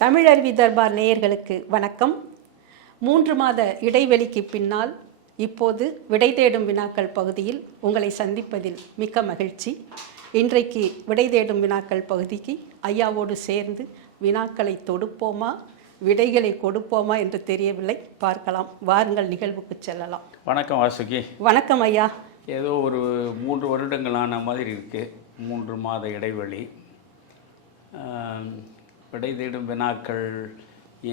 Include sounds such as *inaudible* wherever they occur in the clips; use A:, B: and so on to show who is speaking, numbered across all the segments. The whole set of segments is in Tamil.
A: தமிழருவி தர்பார் நேயர்களுக்கு வணக்கம். மூன்று மாத இடைவெளிக்கு பின்னால் இப்போது விடை தேடும் வினாக்கள் பகுதியில் உங்களை சந்திப்பதில் மிக்க மகிழ்ச்சி. இன்றைக்கு விடை தேடும் வினாக்கள் பகுதிக்கு ஐயாவோடு சேர்ந்து வினாக்களை தொடுப்போமா விடைகளை கொடுப்போமா என்று தெரியவில்லை. பார்க்கலாம். வாருங்கள் நிகழ்வுக்கு செல்லலாம்.
B: வணக்கம் வாசுகி.
A: வணக்கம் ஐயா.
B: ஏதோ ஒரு மூன்று வருடங்களான மாதிரி இருக்குது மூன்று மாத இடைவெளி. விடை தேடும் வினாக்கள்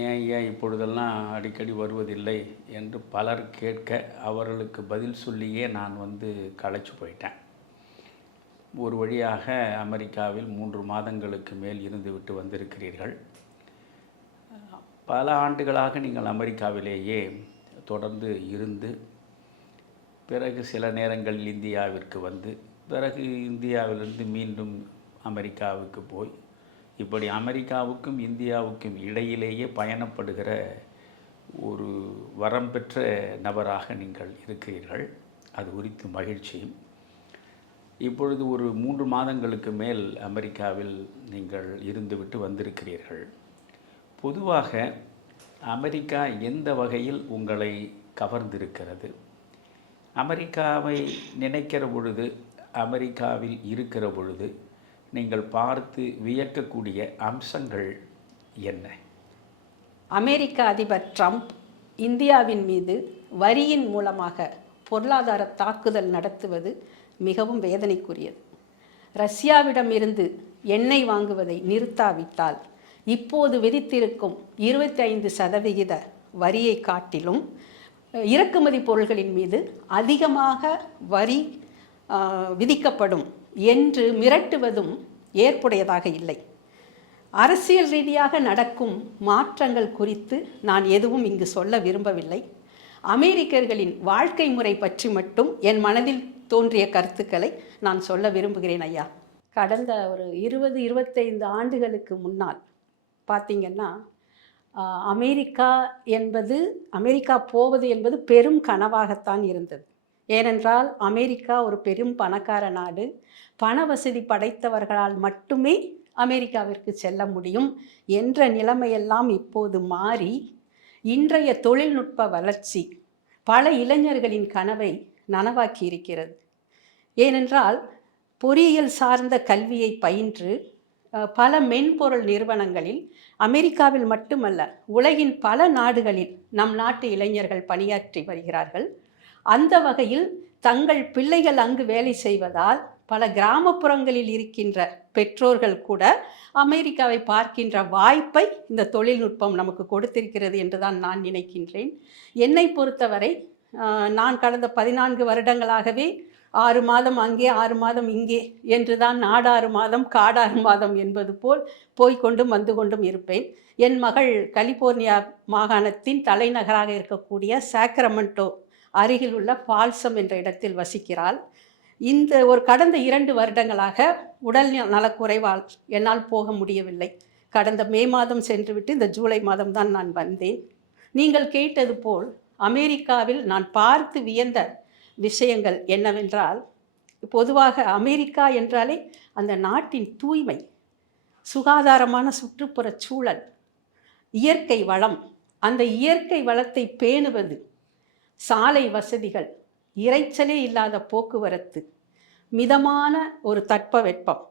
B: ஏன் ஏன் இப்பொழுதெல்லாம் அடிக்கடி வருவதில்லை என்று பலர் கேட்க அவர்களுக்கு பதில் சொல்லியே நான் வந்து களைச்சு போயிட்டேன். ஒரு வழியாக அமெரிக்காவில் மூன்று மாதங்களுக்கு மேல் இருந்துவிட்டு வந்திருக்கிறீர்கள். பல ஆண்டுகளாக நீங்கள் அமெரிக்காவிலேயே தொடர்ந்து இருந்து பிறகு சில நேரங்களில் இந்தியாவிற்கு வந்து பிறகு இந்தியாவிலிருந்து மீண்டும் அமெரிக்காவுக்கு போய் இப்படி அமெரிக்காவுக்கும் இந்தியாவுக்கும் இடையிலேயே பயணப்படுகிற ஒரு வரம் பெற்ற நபராக நீங்கள் இருக்கிறீர்கள். அது குறித்து மகிழ்ச்சி இப்பொழுது ஒரு மூன்று மாதங்களுக்கு மேல் அமெரிக்காவில் நீங்கள் இருந்துவிட்டு வந்திருக்கிறீர்கள். பொதுவாக அமெரிக்கா எந்த வகையில் உங்களை கவர்ந்திருக்கிறது? அமெரிக்காவை நினைக்கிற பொழுது அமெரிக்காவில் இருக்கிற பொழுது நீங்கள் பார்த்து வியக்கக்கூடிய அம்சங்கள் என்ன?
A: அமெரிக்க அதிபர் ட்ரம்ப் இந்தியாவின் மீது வரியின் மூலமாக பொருளாதார தாக்குதல் நடத்துவது மிகவும் வேதனைக்குரியது. ரஷ்யாவிடம் இருந்து எண்ணெய் வாங்குவதை நிறுத்தாவிட்டால் இப்போது விதித்திருக்கும் இருபத்தி ஐந்து சதவிகித வரியை காட்டிலும் இறக்குமதி பொருள்களின் மீது அதிகமாக வரி விதிக்கப்படும் என்று மிரட்டுவதும் ஏற்புடையதாக இல்லை. அரசியல் ரீதியாக நடக்கும் மாற்றங்கள் குறித்து நான் எதுவும் இங்கு சொல்ல விரும்பவில்லை. அமெரிக்கர்களின் வாழ்க்கை முறை பற்றி மட்டும் என் மனதில் தோன்றிய கருத்துக்களை நான் சொல்ல விரும்புகிறேன் ஐயா. கடந்த ஒரு இருபது இருபத்தைந்து ஆண்டுகளுக்கு முன்னால் பார்த்திங்கன்னா அமெரிக்கா என்பது அமெரிக்கா போவது என்பது பெரும் கனவாகத்தான் இருந்தது. ஏனென்றால் அமெரிக்கா ஒரு பெரும் பணக்கார நாடு. பண வசதி படைத்தவர்களால் மட்டுமே அமெரிக்காவிற்கு செல்ல முடியும் என்ற நிலைமையெல்லாம் இப்போது மாறி இன்றைய தொழில்நுட்ப வளர்ச்சி பல இளைஞர்களின் கனவை நனவாக்கி இருக்கிறது ஏனென்றால் பொறியியல் சார்ந்த கல்வியை பயின்று பல மென்பொருள் நிறுவனங்களில் அமெரிக்காவில் மட்டுமல்ல உலகின் பல நாடுகளில் நம் நாட்டு இளைஞர்கள் பணியாற்றி வருகிறார்கள். அந்த வகையில் தங்கள் பிள்ளைகள் அங்கு வேலை செய்வதால் பல கிராமப்புறங்களில் இருக்கின்ற பெற்றோர்கள் கூட அமெரிக்காவை பார்க்கின்ற வாய்ப்பை இந்த தொழில்நுட்பம் நமக்கு கொடுத்திருக்கிறது என்றுதான் நான் நினைக்கின்றேன். என்னை பொறுத்தவரை நான் கடந்த பதினான்கு வருடங்களாகவே ஆறு மாதம் அங்கே ஆறு மாதம் இங்கே என்றுதான் நாடாறு மாதம் காடாறு மாதம் என்பது போல் போய்க்கொண்டும் வந்து கொண்டும் இருப்பேன். என் மகள் கலிபோர்னியா மாகாணத்தின் தலைநகராக இருக்கக்கூடிய சாக்ரமெண்டோ அருகில் உள்ள பால்சம் என்ற இடத்தில் வசிக்கிறாள். இந்த ஒரு கடந்த இரண்டு வருடங்களாக உடல் நலக்குறைவால் என்னால் போக முடியவில்லை. கடந்த மே மாதம் சென்றுவிட்டு இந்த ஜூலை மாதம் தான் நான் வந்தேன். நீங்கள் கேட்டது போல் அமெரிக்காவில் நான் பார்த்து வியந்த விஷயங்கள் என்னவென்றால் பொதுவாக அமெரிக்கா என்றாலே அந்த நாட்டின் தூய்மை சுகாதாரமான சுற்றுப்புறச் சூழல் இயற்கை வளம் அந்த இயற்கை வளத்தை பேணுவது சாலை வசதிகள் இரைச்சலே இல்லாத போக்குவரத்து மிதமான ஒரு தட்பவெப்பம்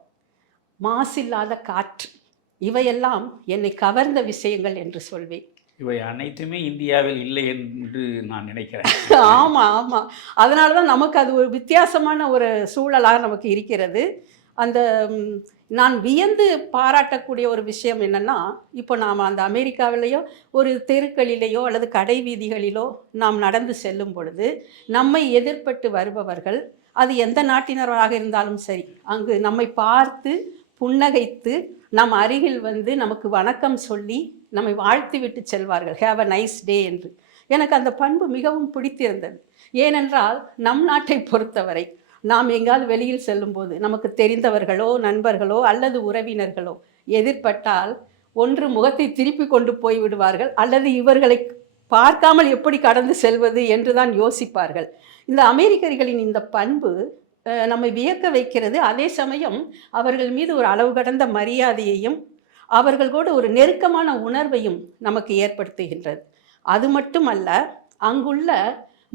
A: மாசில்லாத காற்று இவையெல்லாம் என்னை கவர்ந்த விஷயங்கள் என்று சொல்வேன்.
B: இவை அனைத்துமே இந்தியாவில் இல்லை என்று நான் நினைக்கிறேன். *laughs*
A: ஆமாம் ஆமாம் அதனால தான் நமக்கு அது ஒரு வித்தியாசமான ஒரு சூழலாக நமக்கு இருக்கிறது. அந்த நான் வியந்து பாராட்டக்கூடிய ஒரு விஷயம் என்னென்னா இப்போ நாம் அந்த அமெரிக்காவிலேயோ ஒரு தெருக்களிலேயோ அல்லது கடை வீதிகளிலோ நாம் நடந்து செல்லும் பொழுது நம்மை எதிர்ப்பட்டு வருபவர்கள் அது எந்த நாட்டினராக இருந்தாலும் சரி அங்கு நம்மை பார்த்து புன்னகைத்து நம் அருகில் வந்து நமக்கு வணக்கம் சொல்லி நம்மை வாழ்த்து விட்டு செல்வார்கள். ஹேவ் அ நைஸ் டே என்று. எனக்கு அந்த பண்பு மிகவும் பிடித்திருந்தது. ஏனென்றால் நம் நாட்டை பொறுத்தவரை நாம் எங்காவது வெளியில் செல்லும்போது நமக்கு தெரிந்தவர்களோ நண்பர்களோ அல்லது உறவினர்களோ எதிர்பட்டால் ஒன்று முகத்தை திருப்பி கொண்டு போய் விடுவார்கள். அல்லது இவர்களை பார்க்காமல் எப்படி கடந்து செல்வது என்றுதான் யோசிப்பார்கள். இந்த அமெரிக்கர்களின் இந்த பண்பு நம்மை வியக்க வைக்கிறது. அதே சமயம் அவர்கள் மீது ஒரு அளவு கடந்த மரியாதையையும் அவர்கள் கூட ஒரு நெருக்கமான உணர்வையும் நமக்கு ஏற்படுத்துகின்றது. அது மட்டுமல்ல அங்குள்ள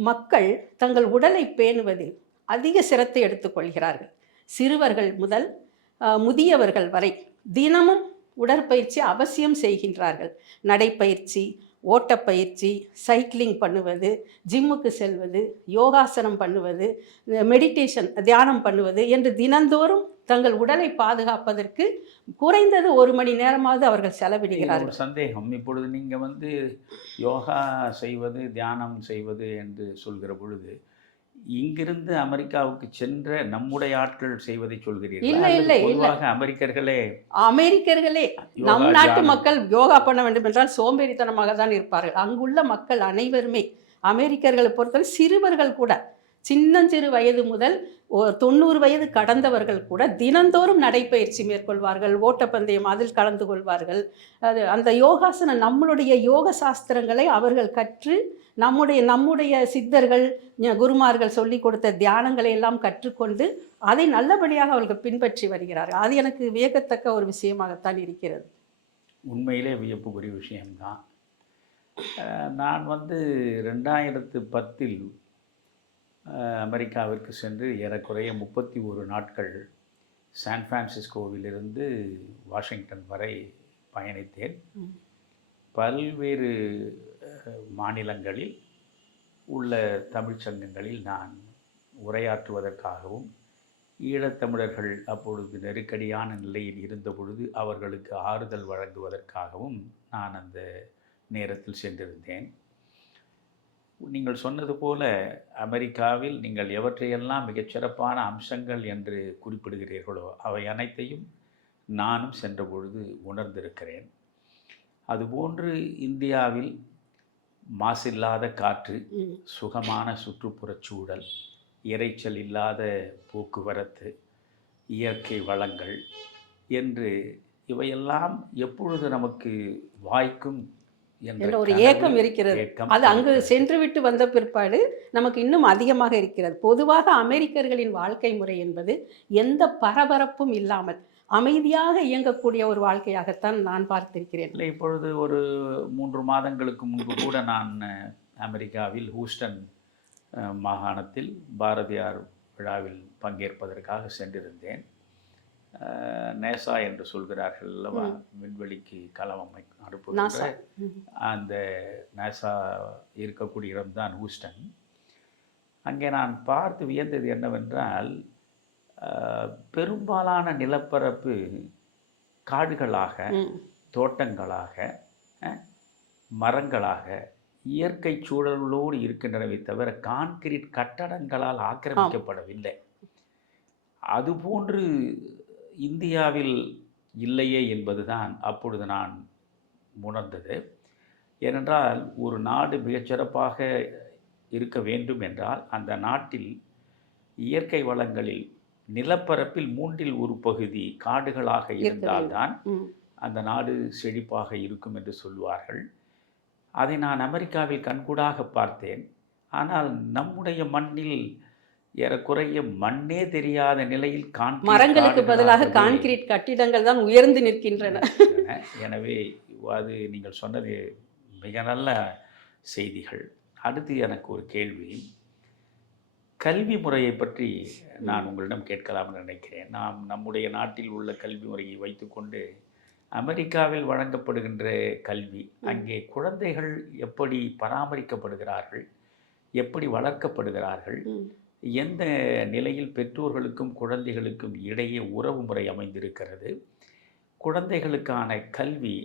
A: மக்கள் தங்கள் உடலை பேணுவதில் அதிக சிரத்தை எடுத்துக்கொள்கிறார்கள். சிறுவர்கள் முதல் முதியவர்கள் வரை தினமும் உடற்பயிற்சி அவசியம் செய்கின்றார்கள். நடைப்பயிற்சி ஓட்டப்பயிற்சி சைக்கிளிங் பண்ணுவது ஜிம்முக்கு செல்வது யோகாசனம் பண்ணுவது மெடிடேஷன் தியானம் பண்ணுவது என்று தினந்தோறும் தங்கள் உடலை பாதுகாப்பதற்கு குறைந்தது ஒரு மணி நேரமாவது அவர்கள் செலவிடுகிறார்கள்.
B: சந்தேகம். இப்பொழுது நீங்கள் வந்து யோகா செய்வது தியானம் செய்வது என்று சொல்கிற பொழுது இங்கிருந்து அமெரிக்காவுக்கு சென்ற நம்முடைய ஆட்கள் செய்வதை சொல்கிறீர்கள். அமெரிக்கர்களே.
A: அமெரிக்கர்களே நம் நாட்டு மக்கள் யோகா பண்ண வேண்டும் என்றால் சோம்பேறித்தனமாக தான் இருப்பார்கள். அங்குள்ள மக்கள் அனைவருமே அமெரிக்கர்களை பொறுத்தவரை சிறுவர்கள் கூட சின்னஞ்சிறு வயது முதல் தொண்ணூறு வயது கடந்தவர்கள் கூட தினந்தோறும் நடைப்பயிற்சி மேற்கொள்வார்கள் ஓட்டப்பந்தயம் அதில் கலந்து கொள்வார்கள். அது அந்த யோகாசனம் நம்மளுடைய யோக சாஸ்திரங்களை அவர்கள் கற்று நம்முடைய நம்முடைய சித்தர்கள் குருமார்கள் சொல்லி கொடுத்த தியானங்களை எல்லாம் கற்றுக்கொண்டு அதை நல்லபடியாக அவர்கள் பின்பற்றி வருகிறார்கள். அது எனக்கு வியக்கத்தக்க ஒரு விஷயமாகத்தான் இருக்கிறது.
B: உண்மையிலே வியப்புக்குரிய விஷயம்தான். நான் வந்து ரெண்டாயிரத்து பத்தில் அமெரிக்காவிற்கு சென்று ஏறக்குறைய முப்பத்தி ஒரு நாட்கள் சான் பிரான்சிஸ்கோவிலிருந்து வாஷிங்டன் வரை பயணித்தேன். பல்வேறு மாநிலங்களில் உள்ள தமிழ்ச் சங்கங்களில் நான் உரையாற்றுவதற்காகவும் ஈழத்தமிழர்கள் அப்பொழுது நெருக்கடியான நிலையில் இருந்த பொழுது அவர்களுக்கு ஆறுதல் வழங்குவதற்காகவும் நான் அந்த நேரத்தில் சென்றிருந்தேன் நீங்கள் சொன்னது போல அமெரிக்காவில் நீங்கள் எவற்றையெல்லாம் மிகச்சிறப்பான அம்சங்கள் என்று குறிப்பிடுகிறீர்களோ அவை அனைத்தையும் நானும் சென்ற பொழுது உணர்ந்திருக்கிறேன் அதுபோன்று இந்தியாவில் மாசில்லாத காற்று. சுகமான சுற்றுப்புறச் சூழல் இரைச்சல் இல்லாத போக்குவரத்து இயற்கை வளங்கள் என்று இவையெல்லாம் எப்பொழுது நமக்கு வாய்க்கும்
A: என்ற ஒரு ஏக்கம் இருக்கிறது. அது அங்கு. சென்று விட்டு வந்த பிற்பாடு நமக்கு இன்னும் அதிகமாக இருக்கிறது. பொதுவாக அமெரிக்கர்களின் வாழ்க்கை முறை என்பது எந்த பரபரப்பும் இல்லாமல் அமைதியாக இயங்கக்கூடிய ஒரு வாழ்க்கையாகத்தான் நான் பார்த்திருக்கிறேன்.
B: இல்லை இப்பொழுது ஒரு மூன்று மாதங்களுக்கு முன்பு கூட நான் அமெரிக்காவில் ஹூஸ்டன் மாகாணத்தில் பாரதியார் விழாவில் பங்கேற்பதற்காக சென்றிருந்தேன். நேசா என்று சொல்கிறார்கள் அல்லவா? விண்வெளிக்கு கலம் அமை அனுப்புகின்ற. அந்த நாசா இருக்கக்கூடிய இடம்தான் ஹூஸ்டன். அங்கே நான் பார்த்து வியந்தது என்னவென்றால் பெரும்பாலான நிலப்பரப்பு காடுகளாக. தோட்டங்களாக மரங்களாக இயற்கை சூழலோடு இருக்கின்றனவே தவிர கான்கிரீட் கட்டடங்களால் ஆக்கிரமிக்கப்படவில்லை. அதுபோன்று இந்தியாவில் இல்லையே என்பதுதான் அப்பொழுது நான் உணர்ந்தது. ஏனென்றால் ஒரு நாடு மிகச்சிறப்பாக இருக்க வேண்டும் என்றால் அந்த நாட்டில் இயற்கை வளங்களில் நிலப்பரப்பில் மூன்றில் ஒரு பகுதி காடுகளாக இருந்தால்தான். அந்த நாடு செழிப்பாக இருக்கும் என்று சொல்வார்கள். அதை நான் அமெரிக்காவில் கண்கூடாக பார்த்தேன். ஆனால் நம்முடைய மண்ணில் ஏறக்குறைய மண்ணே தெரியாத நிலையில்
A: மரங்களுக்கு பதிலாக கான்கிரீட் கட்டிடங்கள் தான் உயர்ந்து நிற்கின்றன.
B: எனவே அது நீங்கள் சொன்னது மிக நல்ல செய்திகள். அடுத்து எனக்கு ஒரு கேள்வி. கல்வி முறையை பற்றி நான் உங்களிடம் கேட்கலாம்னு நினைக்கிறேன். நாம் நம்முடைய நாட்டில் உள்ள கல்வி முறையை வைத்துக்கொண்டு அமெரிக்காவில் வழங்கப்படுகின்ற கல்வி அங்கே குழந்தைகள் எப்படி பராமரிக்கப்படுகிறார்கள் எப்படி வளர்க்கப்படுகிறார்கள். எந்த நிலையில் பெற்றோர்களுக்கும் குழந்தைகளுக்கும் இடையே உறவு முறை அமைந்திருக்கிறது? குழந்தைகளுக்கான கல்வி.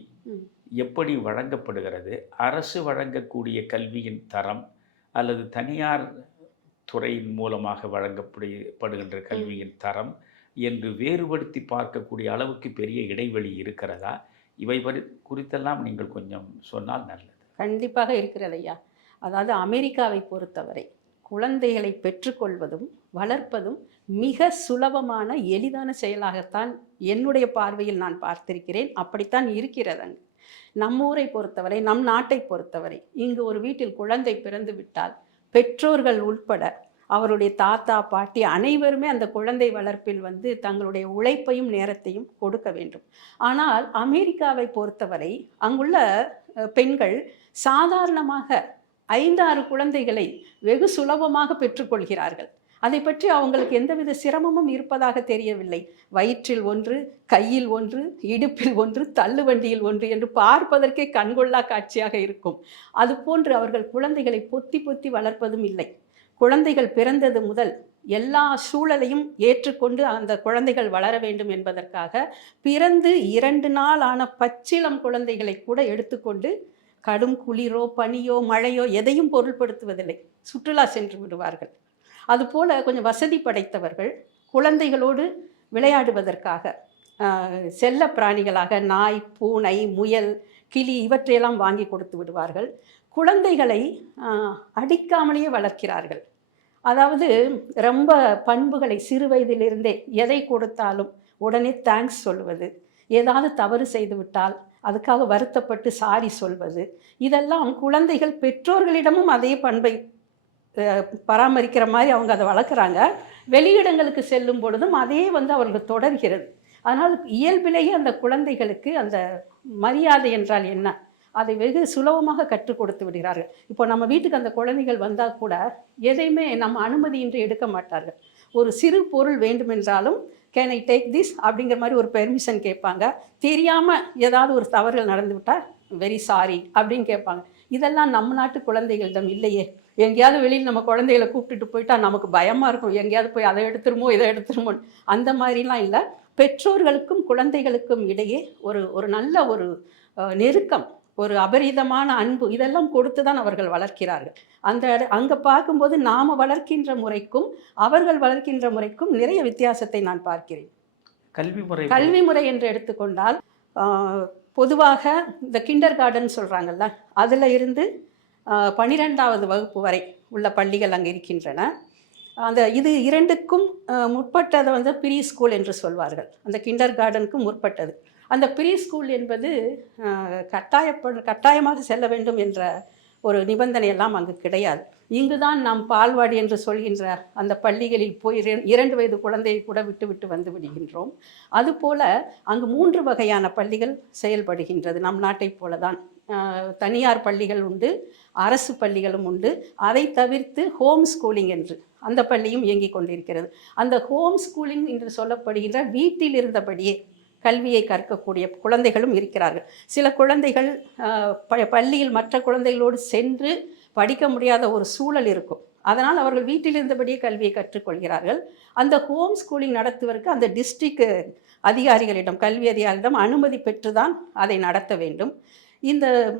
B: எப்படி வழங்கப்படுகிறது? அரசு வழங்கக்கூடிய கல்வியின் தரம் அல்லது தனியார் துறையின் மூலமாக வழங்கப்படுகின்ற கல்வியின் தரம் என்று வேறுபடுத்தி பார்க்கக்கூடிய அளவுக்கு பெரிய இடைவெளி இருக்கிறதா? இவை குறித்தெல்லாம் நீங்கள் கொஞ்சம் சொன்னால் நல்லது.
A: கண்டிப்பாக இருக்கிறது ஐயா. அதாவது அமெரிக்காவை பொறுத்தவரை குழந்தைகளை பெற்றுக்கொள்வதும் வளர்ப்பதும் மிக சுலபமான எளிதான செயலாகத்தான் என்னுடைய பார்வையில் நான் பார்த்திருக்கிறேன். அப்படித்தான் இருக்கிறது அங்கு. நம்ம ஊரை பொறுத்தவரை நம் நாட்டை பொறுத்தவரை இங்கு ஒரு வீட்டில் குழந்தை பிறந்து விட்டால் பெற்றோர்கள் உட்பட அவருடைய தாத்தா பாட்டி அனைவருமே அந்த குழந்தை வளர்ப்பில் வந்து தங்களுடைய உழைப்பையும் நேரத்தையும் கொடுக்க வேண்டும். ஆனால் அமெரிக்காவை பொறுத்தவரை அங்குள்ள பெண்கள் சாதாரணமாக ஐந்தாறு குழந்தைகளை வெகு சுலபமாக பெற்றுக்கொள்கிறார்கள். அதை பற்றி அவங்களுக்கு எந்தவித சிரமமும் இருப்பதாக தெரியவில்லை. வயிற்றில் ஒன்று கையில் ஒன்று இடுப்பில் ஒன்று தள்ளுவண்டியில் ஒன்று என்று பார்ப்பதற்கே கண்கொள்ளா காட்சியாக இருக்கும். அதுபோன்று அவர்கள் குழந்தைகளை பொத்தி பொத்தி வளர்ப்பதும் இல்லை. குழந்தைகள் பிறந்தது முதல் எல்லா சூழலையும் ஏற்றுக்கொண்டு அந்த குழந்தைகள் வளர வேண்டும் என்பதற்காக பிறந்து இரண்டு நாள் ஆன பச்சிளம் குழந்தைகளை கூட எடுத்துக்கொண்டு கடும் குளிரோ பனியோ மழையோ எதையும் பொருள்படுத்துவதில்லை. சுற்றுலா சென்று விடுவார்கள். அதுபோல் கொஞ்சம் வசதி படைத்தவர்கள் குழந்தைகளோடு விளையாடுவதற்காக செல்ல பிராணிகளாக நாய் பூனை முயல் கிளி இவற்றையெல்லாம் வாங்கி கொடுத்து விடுவார்கள். குழந்தைகளை அடிக்காமலேயே வளர்க்கிறார்கள். அதாவது ரொம்ப பண்புகளை சிறு வயதிலிருந்தே எதை கொடுத்தாலும் உடனே தேங்க்ஸ் சொல்லுவது ஏதாவது தவறு செய்து விட்டால் அதுக்காக வருத்தப்பட்டு சாரி சொல்வது. இதெல்லாம் குழந்தைகள் பெற்றோர்களிடமும் அதே பண்பை பராமரிக்கிற மாதிரி அவங்க அதை வளர்க்குறாங்க. வெளியிடங்களுக்கு செல்லும் பொழுதும் அதே வந்து அவர்களுக்கு தொடர்கிறது. அதனால் இயல்பிலேயே அந்த குழந்தைகளுக்கு அந்த மரியாதை என்றால் என்ன? அதை வெகு சுலபமாக கற்றுக் கொடுத்து விடுகிறார்கள். இப்போ நம்ம வீட்டுக்கு அந்த குழந்தைகள் வந்தால் கூட எதையுமே நம்ம அனுமதியின்றி எடுக்க மாட்டார்கள். ஒரு சிறு பொருள் வேண்டுமென்றாலும் கேன் ஐ டேக் திஸ் அப்படிங்கிற மாதிரி ஒரு பெர்மிஷன் கேட்பாங்க. தெரியாமல் ஏதாவது ஒரு தவறுகள் நடந்து விட்டால் வெரி சாரி அப்படின்னு கேட்பாங்க. இதெல்லாம் நம்ம நாட்டு குழந்தைகளிடம் இல்லையே. எங்கேயாவது வெளியில் நம்ம குழந்தைகளை கூப்பிட்டுட்டு போயிட்டா நமக்கு பயமாக இருக்கும். எங்கேயாவது போய் அதை எடுத்துருமோ இதை எடுத்துருமோ அந்த மாதிரிலாம் இல்லை. பெற்றோர்களுக்கும் குழந்தைகளுக்கும் இடையே ஒரு ஒரு நல்ல ஒரு நெருக்கம் ஒரு அபரிதமான அன்பு இதெல்லாம் கொடுத்து தான் அவர்கள் வளர்க்கிறார்கள். அந்த அங்கே பார்க்கும்போது நாம் வளர்க்கின்ற முறைக்கும் அவர்கள் வளர்க்கின்ற முறைக்கும் நிறைய வித்தியாசத்தை நான் பார்க்கிறேன்.
B: கல்வி முறை
A: கல்வி முறை என்று எடுத்துக்கொண்டால் பொதுவாக இந்த கிண்டர் கார்டன் சொல்கிறாங்கல்ல அதில் இருந்து ஆஹ், பன்னிரெண்டாவது வகுப்பு வரை உள்ள பள்ளிகள் அங்கே இருக்கின்றன. அந்த இது இரண்டுக்கும் முற்பட்டதை வந்து ப்ரீ ஸ்கூல் என்று சொல்வார்கள். அந்த கிண்டர் கார்டனுக்கு முற்பட்டது. அந்த ப்ரீ ஸ்கூல் என்பது கட்டாயப்படு கட்டாயமாக செல்ல வேண்டும் என்ற ஒரு நிபந்தனை எல்லாம் அங்கு கிடையாது. இங்குதான் நாம் பால்வாடி என்று சொல்கின்ற அந்த பள்ளிகளில் போய் இரண்டு வயது குழந்தையை கூட விட்டுவிட்டு வந்து விடுகின்றோம். அதுபோல அங்கு மூன்று வகையான பள்ளிகள் செயல்படுகின்றது. நம் நாட்டைப் போல தான் தனியார் பள்ளிகள் உண்டு அரசு பள்ளிகளும் உண்டு. அதை தவிர்த்து ஹோம் ஸ்கூலிங் என்று அந்த பள்ளியும் இயங்கிக் கொண்டிருக்கிறது. அந்த ஹோம் ஸ்கூலிங் என்று சொல்லப்படுகின்ற வீட்டில் இருந்தபடியே கல்வியை கற்கக்கூடிய குழந்தைகளும் இருக்கிறார்கள். சில குழந்தைகள் ப- பள்ளியில் மற்ற குழந்தைகளோடு சென்று படிக்க முடியாத ஒரு சூழல் இருக்கும். அதனால் அவர்கள் வீட்டில் இருந்தபடியே கல்வியை கற்றுக்கொள்கிறார்கள். அந்த ஹோம் ஸ்கூலிங் நடத்துவதற்கு அந்த டிஸ்ட்ரிக்ட் அதிகாரிகளிடம் கல்வி அதிகாரிகளிடம் அனுமதி பெற்று தான் அதை நடத்த வேண்டும். இந்த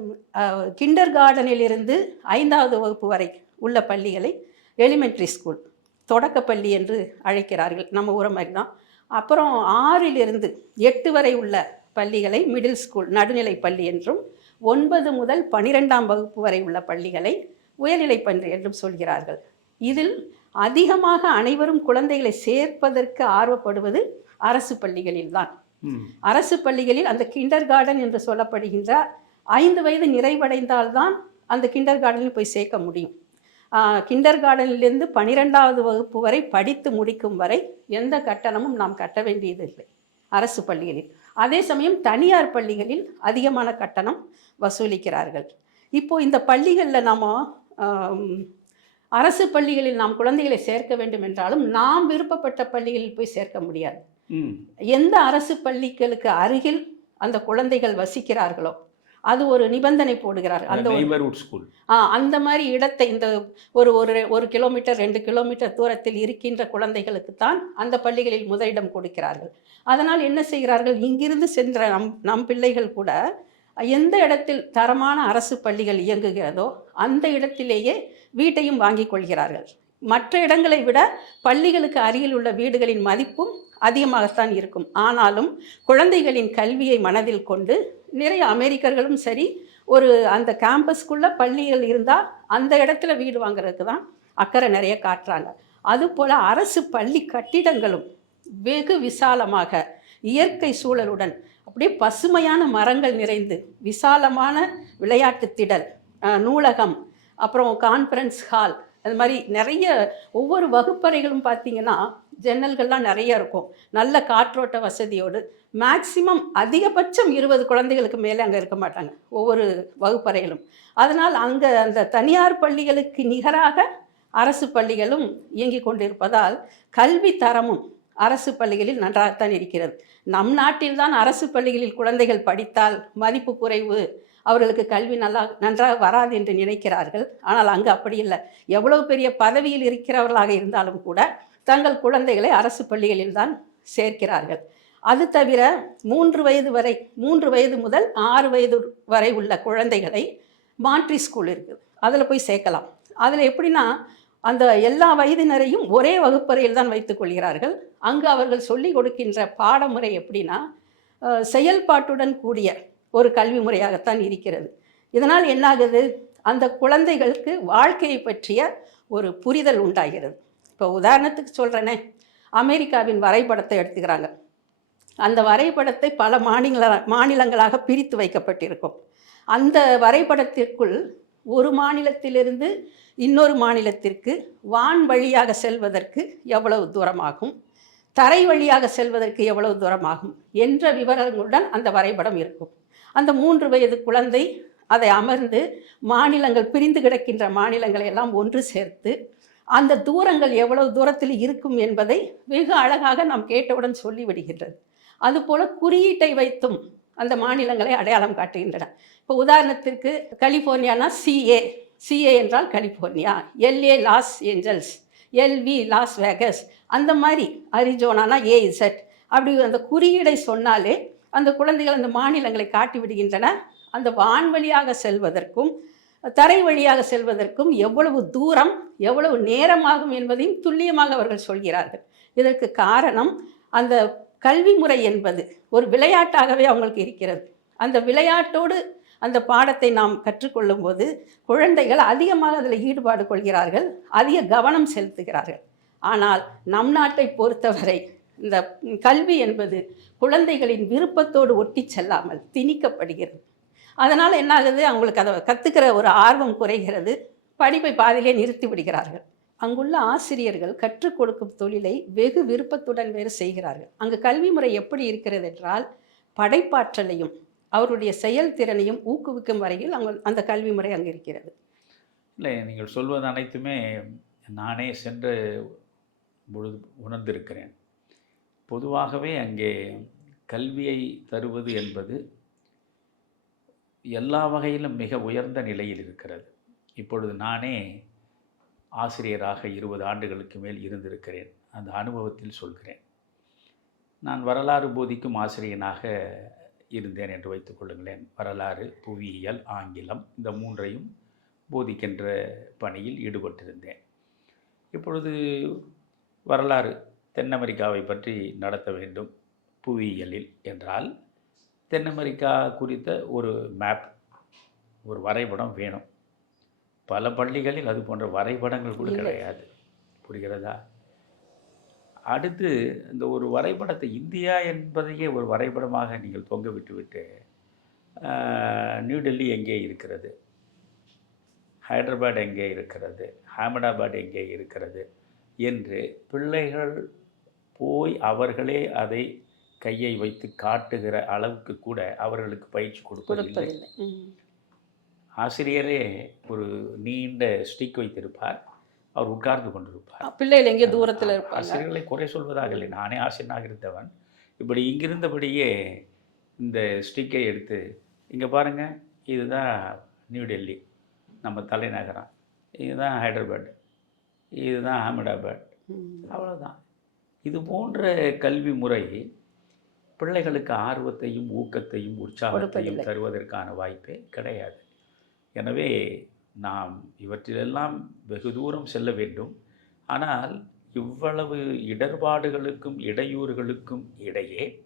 A: கிண்டர் கார்டனிலிருந்து ஐந்தாவது வகுப்பு வரை உள்ள பள்ளிகளை எலிமெண்ட்ரி ஸ்கூல் தொடக்கப்பள்ளி என்று அழைக்கிறார்கள். நம்ம ஊரை மாதிரி தான் அப்புறம் ஆறிலிருந்து எட்டு வரை உள்ள பள்ளிகளை மிடில் ஸ்கூல் நடுநிலை பள்ளி என்றும் ஒன்பது முதல் பனிரெண்டாம் வகுப்பு வரை உள்ள பள்ளிகளை உயர்நிலைப் பள்ளி என்றும் சொல்கிறார்கள். இதில் அதிகமாக அனைவரும் குழந்தைகளை சேர்ப்பதற்கு ஆர்வப்படுவது அரசு பள்ளிகளில்தான். அரசு பள்ளிகளில் அந்த கிண்டர் கார்டன் என்று சொல்லப்படுகின்ற ஐந்து வயது நிறைவடைந்தால்தான் அந்த கிண்டர் கார்டனில் போய் சேர்க்க முடியும். கிண்டர் கார்டனிலிருந்து பனிரெண்டாவது வகுப்பு வரை படித்து முடிக்கும் வரை எந்த கட்டணமும் நாம் கட்ட வேண்டியதில்லை. அரசு பள்ளிகளில். அதே சமயம் தனியார் பள்ளிகளில் அதிகமான கட்டணம் வசூலிக்கிறார்கள். இப்போ இந்த பள்ளிகளில் நாம் அரசு பள்ளிகளில் நாம் குழந்தைகளை சேர்க்க வேண்டும் என்றாலும் நாம் விருப்பப்பட்ட பள்ளிகளில் போய் சேர்க்க முடியாது. எந்த அரசு பள்ளிகளுக்கு அருகில் அந்த குழந்தைகள் வசிக்கிறார்களோ அது ஒரு நிபந்தனை போடுகிறார். அந்த
B: நெய்பர்ஹுட் ஸ்கூல்
A: ஆ அந்த மாதிரி இடத்தை இந்த ஒரு ஒரு ஒரு கிலோமீட்டர் ரெண்டு கிலோமீட்டர் தூரத்தில் இருக்கின்ற குழந்தைகளுக்கு தான் அந்த பள்ளிகளில் முதலிடம் கொடுக்கிறார்கள். அதனால் என்ன செய்கிறார்கள்? இங்கிருந்து சென்ற நம் நம் பிள்ளைகள் கூட எந்த இடத்தில் தரமான அரசு பள்ளிகள் இயங்குகிறதோ அந்த இடத்திலேயே வீட்டையும் வாங்கிக் கொள்கிறார்கள். மற்ற இடங்களை விட பள்ளிகளுக்கு அருகில் உள்ள வீடுகளின் மதிப்பும் அதிகமாகத்தான் இருக்கும். ஆனாலும் குழந்தைகளின் கல்வியை மனதில் கொண்டு நிறைய அமெரிக்கர்களும் சரி ஒரு அந்த கேம்பஸ்க்குள்ளே பள்ளிகள் இருந்தால் அந்த இடத்துல வீடு வாங்குறதுக்கு தான் அக்கறை நிறைய காட்டுறாங்க. அதுபோல் அரசு பள்ளி கட்டிடங்களும் வெகு விசாலமாக இயற்கை சூழலுடன் அப்படியே பசுமையான மரங்கள் நிறைந்து விசாலமான விளையாட்டு திடல் நூலகம் அப்புறம் கான்ஃபரன்ஸ் ஹால் அது மாதிரி நிறைய ஒவ்வொரு வகுப்பறைகளும் பார்த்திங்கன்னா ஜன்னல்கள்லாம் நிறைய இருக்கும். நல்ல காற்றோட்ட வசதியோடு மேக்சிமம் அதிகபட்சம் இருபது குழந்தைகளுக்கு மேலே அங்கே இருக்க மாட்டாங்க ஒவ்வொரு வகுப்பறையிலும். அதனால் அங்கே அந்த தனியார் பள்ளிகளுக்கு நிகராக அரசு பள்ளிகளும் இயங்கிக் கொண்டிருப்பதால் கல்வி தரமும் அரசு பள்ளிகளில் நன்றாகத்தான் இருக்கிறது. நம் நாட்டில்தான் அரசு பள்ளிகளில் குழந்தைகள் படித்தால் மதிப்பு குறைவு அவர்களுக்கு கல்வி நல்லா நன்றாக வராது என்று நினைக்கிறார்கள். ஆனால் அங்கு அப்படி இல்லை. எவ்வளவு பெரிய பதவியில் இருக்கிறவர்களாக இருந்தாலும் கூட தங்கள் குழந்தைகளை அரசு பள்ளிகளில் தான் சேர்க்கிறார்கள். அது தவிர மூன்று வயது வரை மூன்று வயது முதல் ஆறு வயது வரை உள்ள குழந்தைகளை மாண்ட்ரி ஸ்கூல் இருக்குது. அதில் போய் சேர்க்கலாம். அதில் எப்படின்னா அந்த எல்லா வயதினரையும் ஒரே வகுப்பறையில் தான் வைத்துக்கொள்கிறார்கள் அங்கு அவர்கள் சொல்லிக் கொடுக்கின்ற பாடமுறை எப்படின்னா செயல்பாட்டுடன் கூடிய ஒரு கல்வி முறையாகத்தான் இருக்கிறது. இதனால் என்னாகுது? அந்த குழந்தைகளுக்கு வாழ்க்கையை பற்றிய ஒரு புரிதல் உண்டாகிறது. இப்போ உதாரணத்துக்கு சொல்கிறேனே அமெரிக்காவின் வரைபடத்தை எடுத்துக்கிறாங்க. அந்த வரைபடத்தை பல மாநில மாநிலங்களாக பிரித்து வைக்கப்பட்டிருக்கும். அந்த வரைபடத்திற்குள் ஒரு மாநிலத்திலிருந்து இன்னொரு மாநிலத்திற்கு வான் வழியாக செல்வதற்கு எவ்வளவு தூரமாகும்? தரை வழியாக செல்வதற்கு எவ்வளவு தூரமாகும்? என்ற விவரங்களுடன் அந்த வரைபடம் இருக்கும். அந்த மூன்று வயது குழந்தை அதை அமர்ந்து மாநிலங்கள் பிரிந்து கிடக்கின்ற மாநிலங்களை எல்லாம் ஒன்று சேர்த்து அந்த தூரங்கள் எவ்வளவு தூரத்தில் இருக்கும் என்பதை வெகு அழகாக நாம் கேட்டவுடன் சொல்லிவிடுகின்றது. அதுபோல குறியீட்டை வைத்தும் அந்த மாநிலங்களை அடையாளம் காட்டுகின்றன. இப்போ உதாரணத்திற்கு கலிஃபோர்னியானா சிஏ சிஏ என்றால் California L A Los Angeles L V Las Vegas அந்த மாதிரி அரிஜோனானா ஏஇசட் அப்படி அந்த குறியீடை சொன்னாலே அந்த குழந்தைகள் அந்த மாநிலங்களை காட்டி விடுகின்றன. அந்த வான்வழியாக செல்வதற்கும் தரை வழியாக செல்வதற்கும் எவ்வளவு தூரம் எவ்வளவு நேரமாகும் என்பதையும் துல்லியமாக அவர்கள் சொல்கிறார்கள். இதற்கு காரணம் அந்த கல்வி முறை என்பது ஒரு விளையாட்டாகவே அவங்களுக்கு இருக்கிறது. அந்த விளையாட்டோடு அந்த பாடத்தை நாம் கற்றுக்கொள்ளும் போது குழந்தைகள் அதிகமாக அதில் ஈடுபாடு கொள்கிறார்கள் அதிக கவனம் செலுத்துகிறார்கள். ஆனால் நம் நாட்டை பொறுத்தவரை இந்த கல்வி என்பது குழந்தைகளின் விருப்பத்தோடு ஒட்டி செல்லாமல் திணிக்கப்படுகிறது. அதனால் என்ன ஆகுது அவங்களுக்கு அதை கற்றுக்கிற ஒரு ஆர்வம் குறைகிறது. படிப்பை பாதியிலே நிறுத்தி விடுகிறார்கள். அங்குள்ள ஆசிரியர்கள் கற்றுக் கொடுக்கும் தொழிலை வெகு விருப்பத்துடன் வேறு செய்கிறார்கள். அங்கு கல்வி முறை எப்படி இருக்கிறது என்றால் படைப்பாற்றலையும் அவருடைய செயல்திறனையும் ஊக்குவிக்கும் வரையில் அவங்க அந்த கல்வி முறை அங்கே இருக்கிறது.
B: இல்லை நீங்கள் சொல்வது அனைத்துமே நானே சென்று பொழுது உணர்ந்திருக்கிறேன். பொதுவாகவே அங்கே கல்வியை தருவது என்பது எல்லா வகையிலும் மிக உயர்ந்த நிலையில் இருக்கிறது. இப்பொழுது நானே ஆசிரியராக இருபது ஆண்டுகளுக்கு மேல் இருந்திருக்கிறேன். அந்த அனுபவத்தில் சொல்கிறேன். நான் வரலாறு போதிக்கும் ஆசிரியனாக இருந்தேன் என்று வைத்துக்கொள்ளுங்களேன் வரலாறு புவியியல் ஆங்கிலம் இந்த மூன்றையும் போதிக்கின்ற பணியில் ஈடுபட்டிருந்தேன். இப்பொழுது வரலாறு தென் அமெரிக்காவை பற்றி நடத்த வேண்டும். புவியியலில் என்றால் தென் அமெரிக்கா குறித்த ஒரு மேப் ஒரு வரைபடம் வேணும். பல பள்ளிகளில் அது போன்ற வரைபடங்கள் கூட. கிடையாது. புரிகிறதா? அடுத்து இந்த ஒரு வரைபடத்தை இந்தியா என்பதையே ஒரு வரைபடமாக நீங்கள் தொங்க விட்டுவிட்டு ஆஹ், நியூ டெல்லி எங்கே இருக்கிறது? ஹைதராபாத் எங்கே இருக்கிறது? அகமதாபாத் எங்கே இருக்கிறது? என்று பிள்ளைகள் போய் அவர்களே அதை கையை வைத்து காட்டுகிற அளவுக்கு கூட அவர்களுக்கு பயிற்சி கொடுப்பதில்லை. ஆசிரியரே ஒரு நீண்ட ஸ்டிக் வைத்திருப்பார். அவர் உட்கார்ந்து கொண்டிருப்பார்.
A: பிள்ளைகள் எங்கேயோ தூரத்தில் இருப்பாங்க?
B: ஆசிரியர்களை குறை சொல்வதாக இல்லை. நானே ஆசிரியனாக இருந்தவன். இப்படி இங்கிருந்தபடியே இந்த ஸ்டிக்கை எடுத்து இங்கே பாருங்கள் இதுதான் நியூ டெல்லி. நம்ம தலைநகரம். இதுதான் ஹைதராபாத். இதுதான் அகமதாபாத். அவ்வளோதான் இது போன்ற கல்வி முறை பிள்ளைகளுக்கு ஆர்வத்தையும் ஊக்கத்தையும் உற்சாகத்தையும். தருவதற்கான வாய்ப்பே கிடையாது. எனவே நாம் இவற்றிலெல்லாம் வெகு தூரம் செல்ல வேண்டும் ஆனால் இவ்வளவு இடர்பாடுகளுக்கும் இடையூறுகளுக்கும் இடையே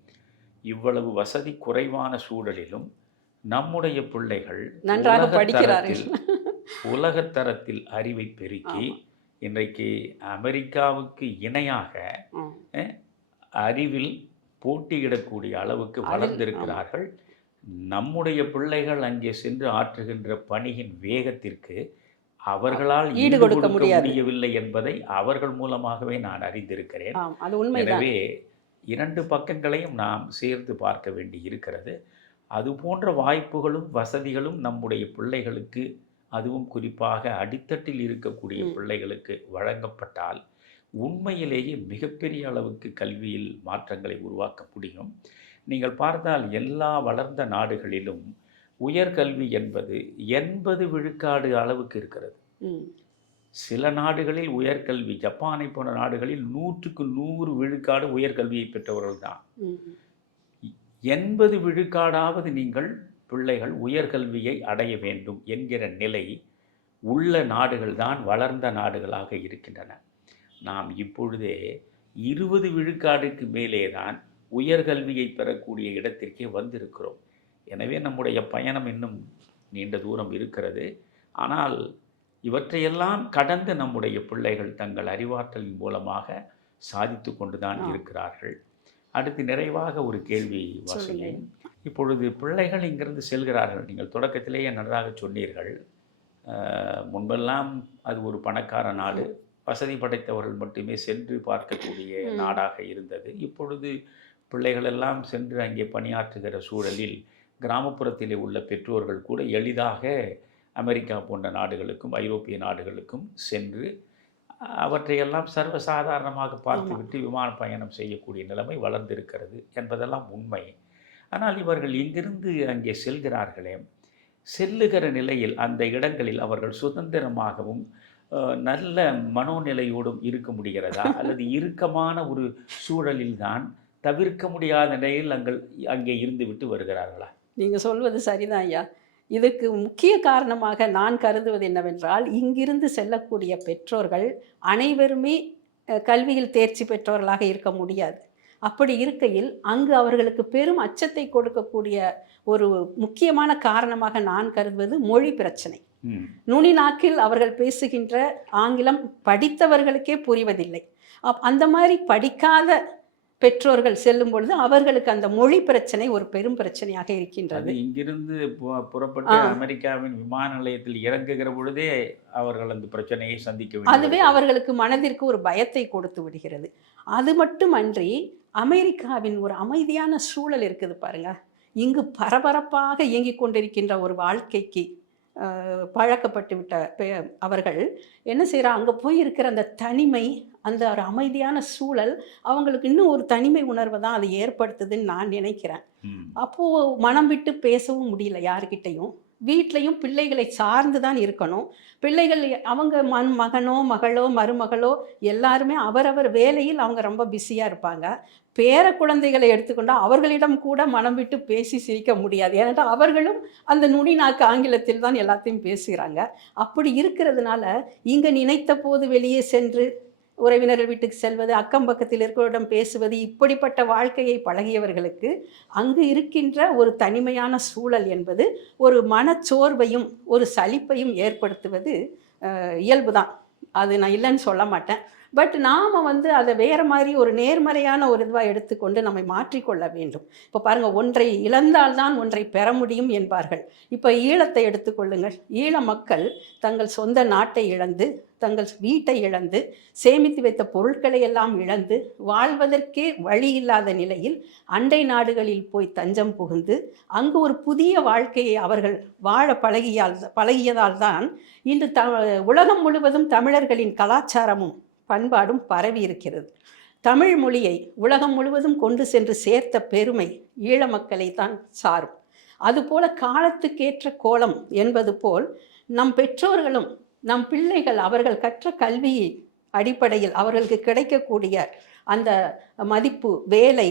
B: இவ்வளவு வசதி குறைவான சூழலிலும் நம்முடைய பிள்ளைகள்
A: நன்றாக படிக்கிறார்கள்.
B: தரத்தில் உலகத் தரத்தில் அறிவை பெருக்கி. இன்றைக்கு அமெரிக்காவுக்கு இணையாக. அறிவில் போட்டியிடக்கூடிய அளவுக்கு
A: அதில்,
B: அவர்களால்
A: ஈடு
B: ஈடு
A: கொடுக்க
B: கொடுக்க
A: முடியாது.
B: முடியவில்லை என்பதை அவர்கள் மூலமாகவே நான் அறிந்திருக்கிறேன் எனவே இரண்டு பக்கங்களையும் நாம் சேர்த்து பார்க்க வேண்டி இருக்கிறது அது போன்ற வாய்ப்புகளும் வசதிகளும் நம்முடைய பிள்ளைகளுக்கு அதுவும் குறிப்பாக அடித்தட்டில் இருக்கக்கூடிய. பிள்ளைகளுக்கு வழங்கப்பட்டால் உண்மையிலேயே மிகப்பெரிய அளவுக்கு கல்வியில் மாற்றங்களை உருவாக்க முடியும் நீங்கள் பார்த்தால் எல்லா வளர்ந்த நாடுகளிலும் உயர்கல்வி என்பது எண்பது விழுக்காடு அளவுக்கு இருக்கிறது. சில நாடுகளில் உயர்கல்வி ஜப்பானை போன்ற நாடுகளில் நூற்றுக்கு நூறு விழுக்காடு உயர்கல்வியை பெற்றவர்கள் தான். எண்பது விழுக்காடாவது நீங்கள் பிள்ளைகள் உயர்கல்வியை அடைய வேண்டும் என்கிற நிலை உள்ள நாடுகள் தான் வளர்ந்த நாடுகளாக இருக்கின்றன. நாம் இப்பொழுதே இருபது விழுக்காடுக்கு மேலே தான் உயர்கல்வியை பெறக்கூடிய இடத்திற்கே வந்திருக்கிறோம். எனவே நம்முடைய பயணம் இன்னும் நீண்ட தூரம் இருக்கிறது. ஆனால் இவற்றையெல்லாம் கடந்து நம்முடைய பிள்ளைகள் தங்கள் அறிவாற்றலின் மூலமாக சாதித்து கொண்டுதான்
A: ஆ.
B: இருக்கிறார்கள். அடுத்து நிறைவாக ஒரு கேள்வி வாசினேன். இப்பொழுது பிள்ளைகள் இங்கிருந்து செல்கிறார்கள். நீங்கள் தொடக்கத்திலேயே நன்றாக சொன்னீர்கள். முன்பெல்லாம் அது ஒரு பணக்கார நாடு. வசதி படைத்தவர்கள் மட்டுமே சென்று பார்க்கக்கூடிய. நாடாக இருந்தது. இப்பொழுது பிள்ளைகள் எல்லாம் சென்று அங்கே பணியாற்றுகிற சூழலில் கிராமப்புறத்திலே உள்ள பெற்றோர்கள் கூட எளிதாக அமெரிக்கா போன்ற நாடுகளுக்கும் ஐரோப்பிய நாடுகளுக்கும் சென்று அவற்றையெல்லாம் சர்வசாதாரணமாக பார்த்துவிட்டு விமான பயணம் செய்யக்கூடிய நிலைமை வளர்ந்திருக்கிறது என்பதெல்லாம் உண்மை. ஆனால் இவர்கள் இங்கிருந்து அங்கே செல்கிறார்களே செல்லுகிற நிலையில் அந்த இடங்களில் அவர்கள் சுதந்திரமாகவும் நல்ல மனோநிலையோடும் இருக்க முடிகிறதா? அல்லது இறுக்கமான ஒரு சூழலில்தான் தவிர்க்க முடியாத நிலையில் அங்கள் அங்கே இருந்து விட்டு வருகிறார்களா?
A: நீங்க சொல்வது சரிதான் ஐயா. இதுக்கு முக்கிய காரணமாக நான் கருதுவது என்னவென்றால் இங்கிருந்து செல்லக்கூடிய பெற்றோர்கள் அனைவருமே கல்வியில் தேர்ச்சி பெற்றவர்களாக இருக்க முடியாது. அப்படி இருக்கையில் அங்கு அவர்களுக்கு பெரும் அச்சத்தை கொடுக்கக்கூடிய ஒரு முக்கியமான காரணமாக நான் கருதுவது மொழி பிரச்சனை.
B: ம்.
A: நுனி நாக்கில் அவர்கள் பேசுகின்ற ஆங்கிலம் படித்தவர்களுக்கே புரிவதில்லை. அப் அந்த மாதிரி படிக்காத பெற்றோர்கள் செல்லும் பொழுது அவர்களுக்கு அந்த மொழி பிரச்சனை ஒரு பெரும் பிரச்சனையாக இருக்கின்றது.
B: இங்கிருந்து புறப்பட்டு. அமெரிக்காவின் விமான நிலையத்தில் இறங்குகிற பொழுதே அவர்கள் அந்த பிரச்சனையை சந்திக்க
A: அதுவே அவர்களுக்கு மனதிற்கு ஒரு பயத்தை கொடுத்து விடுகிறது. அது மட்டுமன்றி அமெரிக்காவின் ஒரு அமைதியான சூழல் இருக்குது பாருங்க. இங்கு பரபரப்பாக இயங்கிக் கொண்டிருக்கின்ற ஒரு வாழ்க்கைக்கு பழக்கப்பட்டு விட்ட அவர்கள் என்ன செய்கிறா அங்கே போய் இருக்கிற அந்த தனிமை அந்த ஒரு அமைதியான சூழல் அவங்களுக்கு இன்னும் ஒரு தனிமை உணர்வை தான் அது ஏற்படுத்துதுன்னு நான் நினைக்கிறேன். அப்போது மனம் விட்டு பேசவும் முடியல யாருக்கிட்டையும். வீட்லேயும் பிள்ளைகளை சார்ந்து தான் இருக்கணும். பிள்ளைகள் அவங்க மன் மகனோ மகளோ மருமகளோ எல்லாருமே அவரவர் வேலையில் அவங்க ரொம்ப பிஸியாக இருப்பாங்க. பேர குழந்தைகளை எடுத்துக்கொண்டால் அவர்களிடம் கூட மனம் விட்டு பேசி சிரிக்க முடியாது. ஏனென்றால் அவர்களும் அந்த நுனி நாக்கு ஆங்கிலத்தில் தான் எல்லாத்தையும் பேசுகிறாங்க. அப்படி இருக்கிறதுனால இங்கே நினைத்த போது வெளியே சென்று உறவினர்கள் வீட்டுக்கு செல்வது அக்கம் பக்கத்தில் இருக்கிறவரிடம் பேசுவது இப்படிப்பட்ட வாழ்க்கையை பழகியவர்களுக்கு அங்கு இருக்கின்ற ஒரு தனிமையான சூழல் என்பது ஒரு மனச்சோர்வையும் ஒரு சலிப்பையும் ஏற்படுத்துவது இயல்பு இயல்புதான். அது நான் இல்லைன்னு சொல்ல மாட்டேன். பட் நாம் வந்து அதை வேறு மாதிரி ஒரு நேர்மறையான ஒரு இதுவாக எடுத்துக்கொண்டு நம்மை மாற்றிக்கொள்ள வேண்டும். இப்போ பாருங்கள் ஒன்றை இழந்தால்தான் ஒன்றை பெற முடியும் என்பார்கள். இப்போ ஈழத்தை எடுத்துக்கொள்ளுங்கள் ஈழ மக்கள் தங்கள் சொந்த நாட்டை இழந்து தங்கள் வீட்டை இழந்து சேமித்து வைத்த பொருட்களை எல்லாம் இழந்து வாழ்வதற்கே வழி இல்லாத நிலையில் அண்டை நாடுகளில் போய் தஞ்சம் புகுந்து அங்கு ஒரு புதிய வாழ்க்கையை அவர்கள் வாழ பழகியால் பழகியதால் தான் இன்று த உலகம் முழுவதும் தமிழர்களின் கலாச்சாரமும் பண்பாடும் பரவி இருக்கிறது. தமிழ் மொழியை உலகம் முழுவதும் கொண்டு சென்று சேர்த்த பெருமை ஈழ மக்களை தான் சாரும். அதுபோல காலத்துக்கேற்ற கோலம் என்பது போல் நம் பெற்றோர்களும் நம் பிள்ளைகள் அவர்கள் கற்ற கல்வியை அடிப்படையில் அவர்களுக்கு கிடைக்கக்கூடிய அந்த மதிப்பு வேலை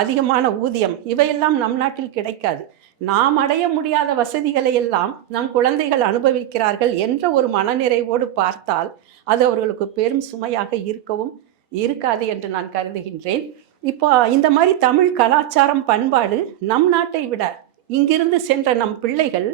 A: அதிகமான ஊதியம் இவையெல்லாம் நம் நாட்டில் கிடைக்காது. நாம் அடைய முடியாத வசதிகளை எல்லாம் நம் குழந்தைகள் அனுபவிக்கிறார்கள் என்ற ஒரு மனநிறைவோடு பார்த்தால் அது அவர்களுக்கு பெரும் சுமையாக இருக்கவும் இருக்காது என்று நான் கருதுகின்றேன். இப்போ இந்த மாதிரி தமிழ் கலாச்சாரம் பண்பாடு நம் நாட்டை விட இங்கிருந்து சென்ற நம் பிள்ளைகள்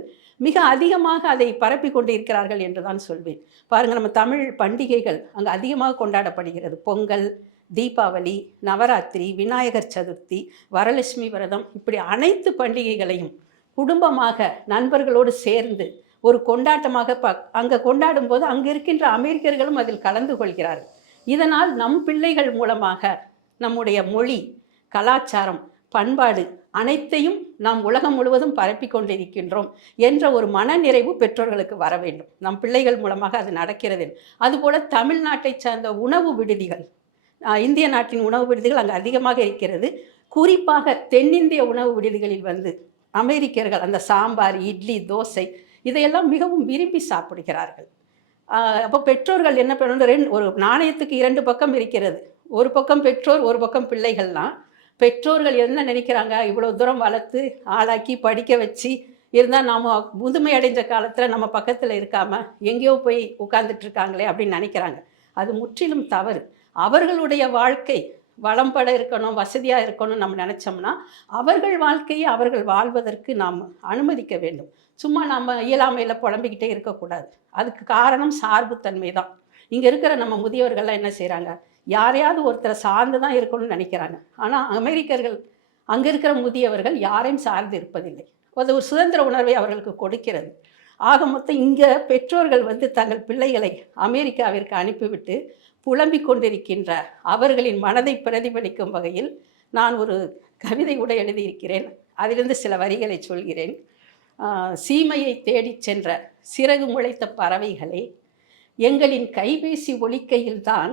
A: மிக அதிகமாக அதை பரப்பி கொண்டிருக்கிறார்கள் என்று தான் சொல்வேன். பாருங்கள் நம்ம தமிழ் பண்டிகைகள் அங்கே அதிகமாக கொண்டாடப்படுகிறது. பொங்கல் தீபாவளி நவராத்திரி விநாயகர் சதுர்த்தி வரலட்சுமி விரதம் இப்படி அனைத்து பண்டிகைகளையும் குடும்பமாக நண்பர்களோடு சேர்ந்து ஒரு கொண்டாட்டமாக ப அங்கே கொண்டாடும் போது அங்கே இருக்கின்ற அமெரிக்கர்களும் அதில் கலந்து கொள்கிறார்கள். இதனால் நம் பிள்ளைகள் மூலமாக நம்முடைய மொழி கலாச்சாரம் பண்பாடு அனைத்தையும் நாம் உலகம் முழுவதும் பரப்பி கொண்டிருக்கின்றோம் என்ற ஒரு மனநிறைவு பெற்றோர்களுக்கு வர வேண்டும் நம் பிள்ளைகள் மூலமாக அது நடக்கிறது அதுபோல தமிழ்நாட்டை சார்ந்த உணவு விடுதிகள் இந்திய நாட்டின் உணவு விடுதிகள் அங்கே அதிகமாக இருக்கிறது. குறிப்பாக தென்னிந்திய உணவு விடுதிகளில் வந்து அமெரிக்கர்கள் அந்த சாம்பார் இட்லி தோசை இதையெல்லாம் மிகவும் விரும்பி சாப்பிடுகிறார்கள். அப்போ பெற்றோர்கள் என்ன பண்ணணும்? ரெண்டு ஒரு நாணயத்துக்கு இரண்டு பக்கம் இருக்கிறது. ஒரு பக்கம் பெற்றோர் ஒரு பக்கம் பிள்ளைகள்லாம் பெற்றோர்கள் என்ன நினைக்கிறாங்க? இவ்வளோ தூரம் வளர்த்து ஆளாக்கி படிக்க வச்சு இருந்தால் நாம் முதுமை அடைஞ்ச காலத்தில் நம்ம பக்கத்தில் இருக்காமல் எங்கேயோ போய் உட்காந்துட்ருக்காங்களே அப்படின்னு நினைக்கிறாங்க. அது முற்றிலும் தவறு. அவர்களுடைய வாழ்க்கை வளம்பட இருக்கணும் வசதியாக இருக்கணும் நம்ம நினச்சோம்னா அவர்கள் வாழ்க்கையை அவர்கள் வாழ்வதற்கு நாம் அனுமதிக்க வேண்டும். சும்மா நம்ம இயலாமையில் புலம்பிக்கிட்டே இருக்கக்கூடாது. அதுக்கு காரணம் சார்புத்தன்மை தான். இங்கே இருக்கிற நம்ம முதியவர்கள்லாம் என்ன செய்கிறாங்க யாரையாவது ஒருத்தரை சார்ந்து தான் இருக்கணும்னு நினைக்கிறாங்க. ஆனால் அமெரிக்கர்கள் அங்கே இருக்கிற முதியவர்கள் யாரையும் சார்ந்து இருப்பதில்லை. அது ஒரு சுதந்திர உணர்வை அவர்களுக்கு கொடுக்கிறது. ஆக மொத்தம் இங்கே பெற்றோர்கள் வந்து தங்கள் பிள்ளைகளை அமெரிக்காவிற்கு அனுப்பிவிட்டு புலம்பிக் கொண்டிருக்கின்ற அவர்களின் மனதை பிரதிபலிக்கும் வகையில் நான் ஒரு கவிதை கூட எழுதியிருக்கிறேன். அதிலிருந்து சில வரிகளை சொல்கிறேன். சீமையை தேடிச் சென்ற சிறகு முளைத்த பறவைகளே எங்களின் கைபேசி ஒலிக்கையில்தான்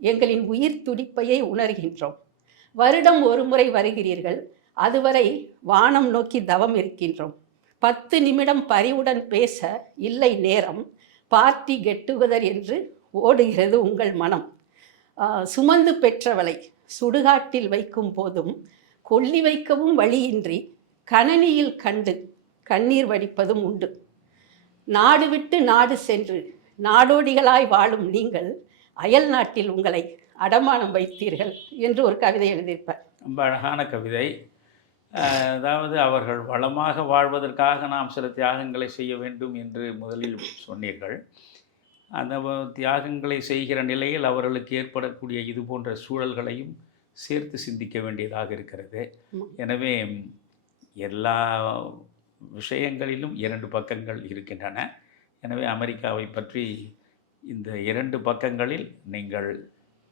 A: எங்களின் உயிர் துடிப்பையை உணர்கின்றோம். வருடம் ஒரு முறை வருகிறீர்கள் அதுவரை வானம் நோக்கி தவம் இருக்கின்றோம். பத்து நிமிடம் பறிவுடன் பேச இல்லை நேரம் பார்ட்டி கெட்டுவதர் என்று ஓடுகிறது உங்கள் மனம். சுமந்து பெற்றவளை சுடுகாட்டில் வைக்கும் போதும் கொல்லி வைக்கவும் வழியின்றி கணனியில் கண்டு கண்ணீர் வடிப்பதும் உண்டு. நாடு விட்டு நாடு சென்று நாடோடிகளாய் வாழும் நீங்கள் அயல் நாட்டில் உங்களை அடமானம் வைத்தீர்கள் என்று ஒரு கவிதை எழுதியிருப்பார்.
B: ரொம்ப அழகான கவிதை. அதாவது அவர்கள் வளமாக வாழ்வதற்காக நாம் சில தியாகங்களை செய்ய வேண்டும் என்று முதலில் சொன்னீர்கள். அந்த தியாகங்களை செய்கிற நிலையில் அவர்களுக்கு ஏற்படக்கூடிய இது போன்ற சூழல்களையும் சேர்த்து சிந்திக்க வேண்டியதாக இருக்கிறது. எனவே எல்லா விஷயங்களிலும் இரண்டு பக்கங்கள் இருக்கின்றன. எனவே அமெரிக்காவை பற்றி இந்த இரண்டு பக்கங்களில் நீங்கள்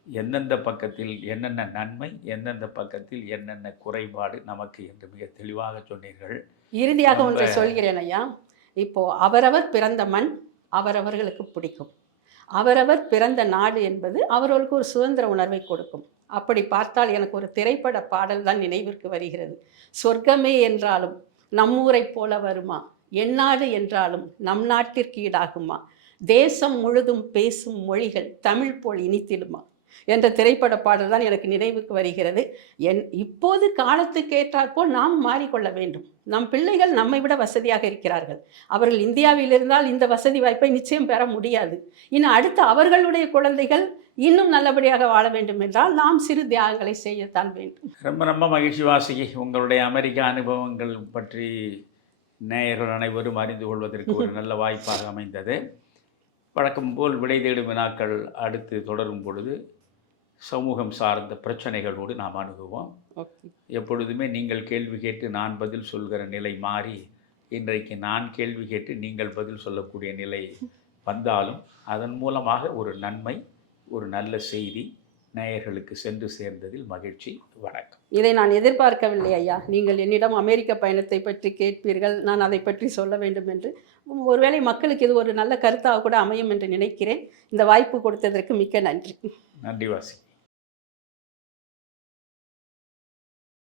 B: எந்தெந்த பக்கத்தில் என்னென்ன நன்மை எந்தெந்த பக்கத்தில் என்னென்ன குறைபாடு நமக்கு என்று மிக தெளிவாக சொன்னீர்கள்.
A: இறுதியாக ஒன்றை சொல்கிறேன் ஐயா. இப்போ அவரவர் பிறந்த மண் அவரவர்களுக்கு பிடிக்கும். அவரவர் பிறந்த நாடு என்பது அவர்களுக்கு ஒரு சுதந்திர உணர்வை கொடுக்கும். அப்படி பார்த்தால் எனக்கு ஒரு திரைப்பட பாடல் தான் நினைவிற்கு வருகிறது. சொர்க்கமே என்றாலும் நம்மூரைப் போல வருமா? எந்நாடு என்றாலும் நம் நாட்டிற்கு ஈடாகுமா? தேசம் முழுதும் பேசும் மொழிகள் தமிழ் போல் இனித்திடுமா? என்ற திரைப்பட பாடல் தான் எனக்கு நினைவுக்கு வருகிறது. என் இப்போது காலத்துக்கு ஏற்றாற்போல் நாம் மாறிக்கொள்ள வேண்டும். நம் பிள்ளைகள் நம்மை விட வசதியாக இருக்கிறார்கள். அவர்கள் இந்தியாவில் இருந்தால் இந்த வசதி வாய்ப்பை நிச்சயம் பெற முடியாது. இன்னும் அடுத்து அவர்களுடைய குழந்தைகள் இன்னும் நல்லபடியாக வாழ வேண்டும் என்றால் நாம் சிறு தியாகங்களை செய்யத்தான் வேண்டும்.
B: ரொம்ப ரொம்ப மகிழ்ச்சி வாசுகி. உங்களுடைய அமெரிக்க அனுபவங்கள் பற்றி நேயர்கள் அனைவரும் அறிந்து கொள்வதற்கு ஒரு *laughs* நல்ல வாய்ப்பாக அமைந்தது. வழக்கம் போல் விடை தேடும் வினாக்கள் அடுத்து தொடரும் பொழுது சமூகம் சார்ந்த பிரச்சனைகளோடு நாம் அணுகுவோம். எப்பொழுதுமே நீங்கள் கேள்வி கேட்டு நான் பதில் சொல்கிற நிலை மாறி இன்றைக்கு நான் கேள்வி கேட்டு நீங்கள் பதில் சொல்லக்கூடிய நிலை வந்தாலும் அதன் மூலமாக ஒரு நன்மை ஒரு நல்ல செய்தி நேயர்களுக்கு சென்று சேர்ந்ததில் மகிழ்ச்சி வணக்கம்.
A: இதை நான் எதிர்பார்க்கவில்லை ஐயா. நீங்கள் என்னிடம் அமெரிக்க பயணத்தை பற்றி கேட்பீர்கள் நான் அதை பற்றி சொல்ல வேண்டும் என்று. ஒருவேளை மக்களுக்கு இது ஒரு நல்ல கருத்தாக கூட அமையும் என்று நினைக்கிறேன். இந்த வாய்ப்பு கொடுத்ததற்கு மிக்க நன்றி.
B: நன்றி வாசி.